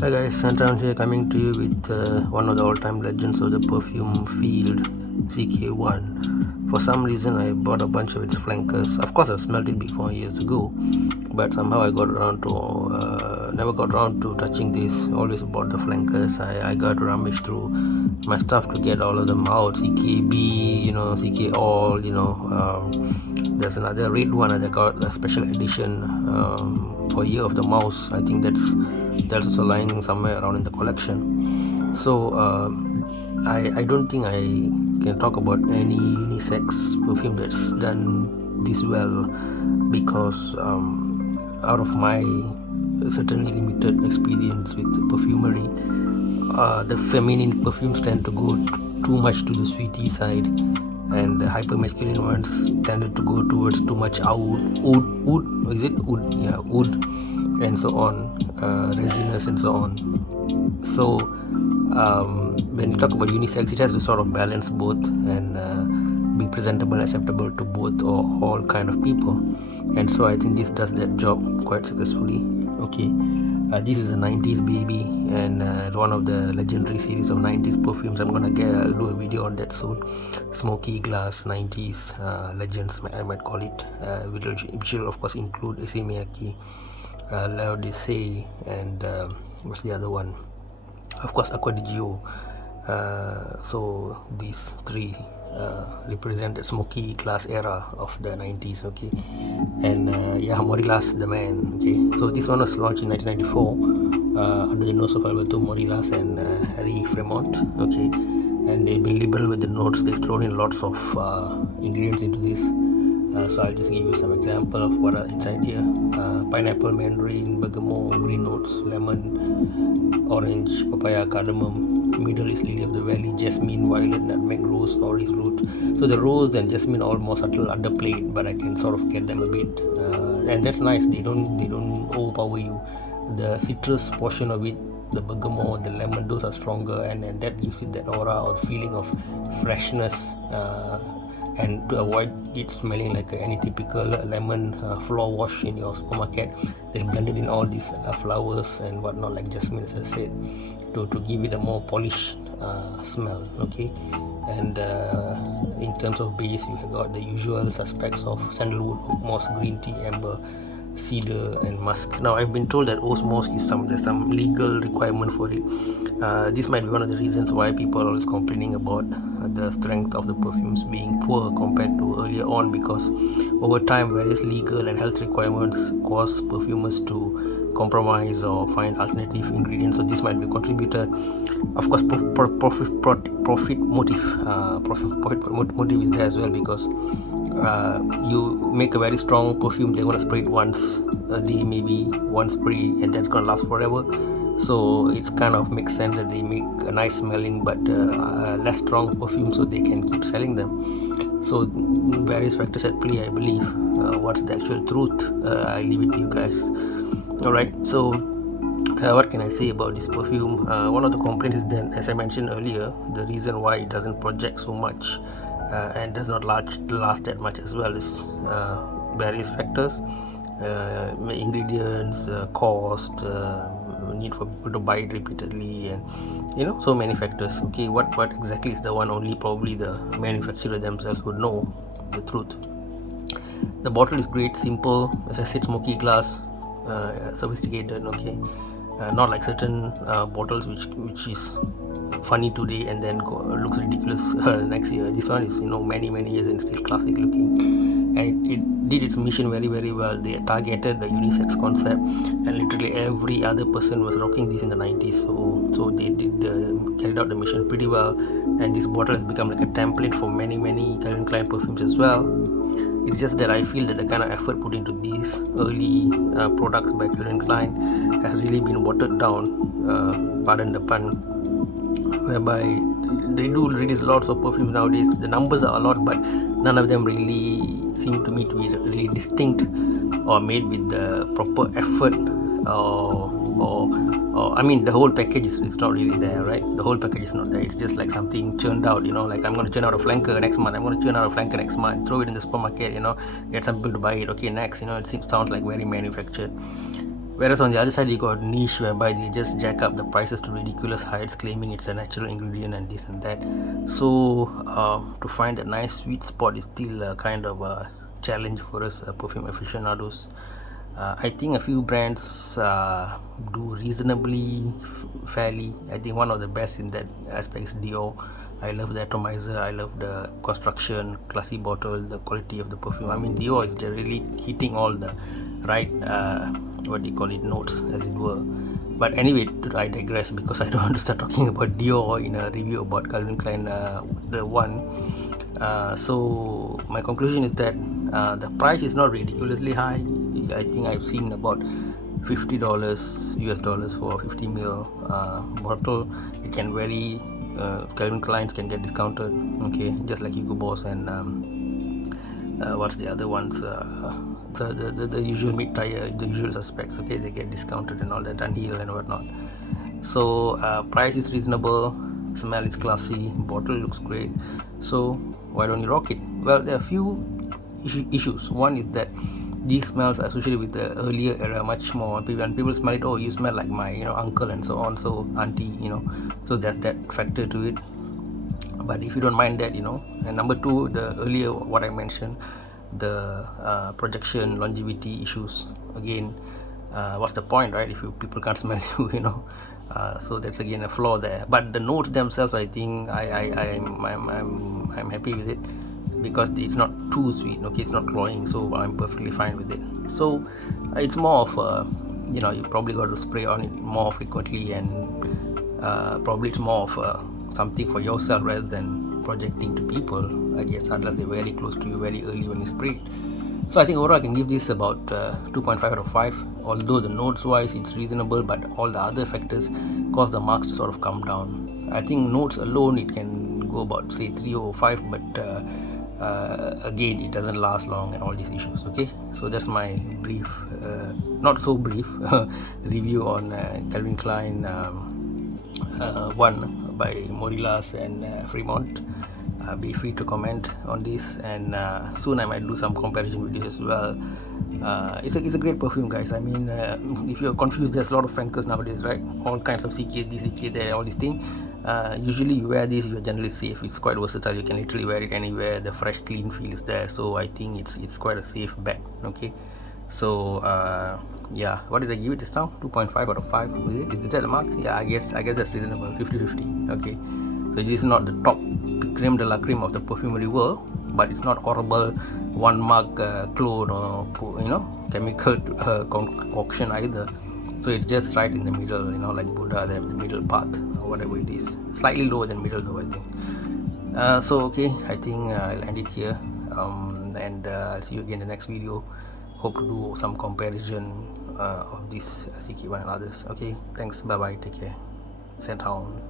Hi guys, scenthound here, coming to you with one of the all-time legends of the perfume field, CK1. For some reason, I bought a bunch of its flankers. Of course, I smelled it before years ago, but somehow I got around to never got around to touching this. Always bought the flankers. I got to rummage through my stuff to get all of them out. CKB, CK all, there's another red one that I got a special edition for Year of the Mouse. I think that's also lying somewhere around in the collection. So I don't think I can talk about any unisex perfume that's done this well, because out of my certainly limited experience with perfumery, the feminine perfumes tend to go too much to the sweetie side, and the hyper masculine ones tended to go towards too much oud, is it oud? Yeah, oud, and so on, resinous and so on. So when you talk about unisex, it has to sort of balance both and be presentable and acceptable to both or all kind of people, and so I think this does that job quite successfully. Okay, this is a 90s baby, and one of the legendary series of 90s perfumes. I'm gonna do a video on that soon. Smoky glass 90s legends, I might call it, which will of course include Issey Miyake, Laodicea, and what's the other one? Of course, Acqua di Gio. So these three represent the smoky glass era of the 90s. Okay, and Morilas the man. Okay, so this one was launched in 1994 under the nose of Alberto Morilas and Harry Fremont. Okay, and they've been labeled with the notes. They've thrown in lots of ingredients into this. So I'll just give you some example of what are inside here. Pineapple, mandarin, bergamot, green notes, lemon, orange, papaya, cardamom, middle is lily of the valley, jasmine, violet, nutmeg, rose, orris root. So the rose and jasmine are more subtle underplayed, but I can sort of get them a bit, and that's nice. They don't overpower you. The citrus portion of it, the bergamot, the lemon, those are stronger, and that gives it that aura or feeling of freshness. And to avoid it smelling like any typical lemon floor wash in your supermarket, they blended in all these flowers and whatnot, like jasmine, as I said, to give it a more polished smell. Okay, and in terms of base, you have got the usual suspects of sandalwood, oak moss, green tea, amber, cedar, and musk. Now I've been told that osmos is there's some legal requirement for it. This might be one of the reasons why people are always complaining about the strength of the perfumes being poor compared to earlier on, because over time various legal and health requirements cause perfumers to compromise or find alternative ingredients. So this might be a contributor. Of course, profit motive is there as well, because you make a very strong perfume, they're going to spray it once a day, maybe one spray, and that's going to last forever. So it's kind of makes sense that they make a nice smelling but less strong perfume, so they can keep selling them. So various factors at play, I believe. What's the actual truth? I leave it to you guys. Alright, so what can I say about this perfume? One of the complaints is that, as I mentioned earlier, the reason why it doesn't project so much and does not last that much as well is various factors, ingredients, cost, need for people to buy it repeatedly, and so many factors. Okay, what exactly is the one? Only probably the manufacturer themselves would know the truth. The bottle is great, simple, as I said, smoky glass, sophisticated. Okay, not like certain bottles which is funny today and then looks ridiculous next year. This one is many years and still classic looking, and it did its mission very well. They targeted the unisex concept, and literally every other person was rocking this in the 90s. So they carried out the mission pretty well, and this bottle has become like a template for many Calvin Klein perfumes as well. It's just that I feel that the kind of effort put into these early products by Calvin Klein has really been watered down, pardon the pun, whereby they do release lots of perfumes nowadays. The numbers are a lot, but none of them really seem to me to be really distinct or made with the proper effort, or I mean, the whole package is not really there, right? The whole package is not there. It's just like something churned out, like I'm going to churn out a flanker next month, throw it in the supermarket, get some people to buy it. Okay, next, it sounds like very manufactured. Whereas on the other side, you got niche whereby they just jack up the prices to ridiculous heights, claiming it's a natural ingredient and this and that. So to find a nice sweet spot is still kind of a challenge for us perfume aficionados. I think a few brands do reasonably fairly. I think one of the best in that aspect is Dior. I love the atomizer, I love the construction, classy bottle, the quality of the perfume. I mean, Dior is really hitting all the right, what do you call it, notes, as it were. But anyway, I digress because I don't want to start talking about Dior in a review about Calvin Klein, the one. So my conclusion is that the price is not ridiculously high. I think I've seen about $50 US dollars for 50 ml bottle. It can vary. Calvin Klein's can get discounted, okay, just like Hugo Boss and what's the other ones, the usual mid-tier, the usual suspects, okay, they get discounted and all that, Dunhill and whatnot. So price is reasonable, smell is classy, bottle looks great, so why don't you rock it? Well, there are a few issues. One is that these smells are associated with the earlier era much more. When people smell it, oh, you smell like my uncle and so on, so auntie, so there's that factor to it. But if you don't mind that, and number two, the earlier what I mentioned, the projection, longevity issues, again, what's the point, right, if people can't smell you, so that's again a flaw there. But the notes themselves, I think I'm happy with it, because it's not too sweet, okay, it's not cloying, so I'm perfectly fine with it. So it's more of you probably got to spray on it more frequently, and probably it's more of something for yourself rather than projecting to people, I guess, unless they're very close to you very early when you spray it. So I think overall I can give this about 2.5 out of 5, although the notes wise it's reasonable, but all the other factors cause the marks to sort of come down. I think notes alone it can go about say 3 or 5, but again, it doesn't last long and all these issues, okay. So that's my brief, not so brief review on Calvin Klein one by Morillas and Fremont. Be free to comment on this, and soon I might do some comparison videos as well. It's a great perfume, guys. I mean, if you're confused, there's a lot of flankers nowadays, right? All kinds of CK, DCK there, all these things. Usually you wear this, you're generally safe. It's quite versatile, you can literally wear it anywhere. The fresh clean feel is there, so I think it's quite a safe bet, okay. So yeah, what did I give it this time? 2.5 out of 5. Is that the mark? Yeah, I guess that's reasonable. 50-50, okay. So this is not the top creme de la creme of the perfumery world, but it's not horrible one mark clone or chemical concoction either. So it's just right in the middle, like Buddha, they have the middle path or whatever it is. Slightly lower than middle though, I think. So okay, I think I'll end it here, and I'll see you again in the next video. Hope to do some comparison of this CK1 and others. Okay, thanks, bye bye, take care. Scenthound.